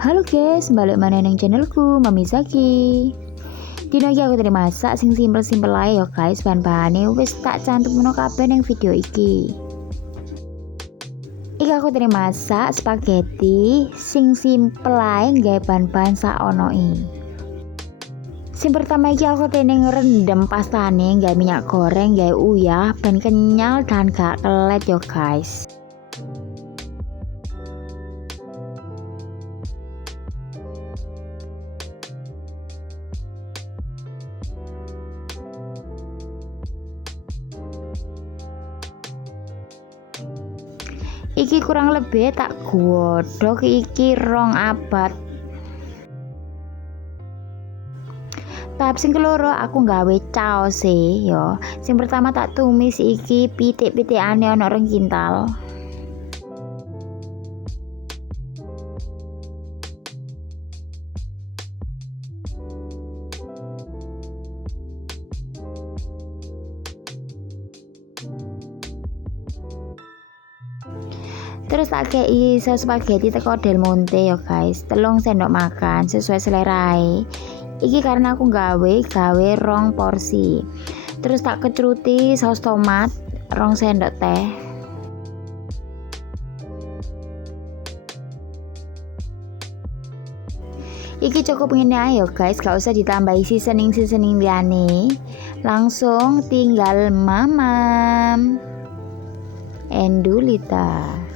Halo guys, balik mana nang channelku Mami Zaki. Dino iki aku tadi masak sing simpel-simpel ae ya guys, bahan-bahane wis tak cantumno kabeh ning video iki. Iki aku tadi masak spaghetti sing simpel ae nggawe bahan-bahan saonoe. Sing pertama iki aku tadi ngerendam pastane nggawe minyak goreng, nggawe uyah ben kenyal dan gak kelet yo guys. Iki kurang lebih tak godhog iki 2 abad. Tahap sing keloro aku nggawe caos yo. Sing pertama tak tumis iki pitik-pitikane ana rong kintal. Terus tak kei saus spaghetti teko Del Monte ya guys, 3 sendok makan sesuai selerae. Iki karena aku gawe 2 porsi. Terus tak kecruti saus tomat 2 sendok teh. Iki cukup ngene ae ya guys, gak usah ditambahi seasoning liyane. Langsung tinggal mamam. Endulita.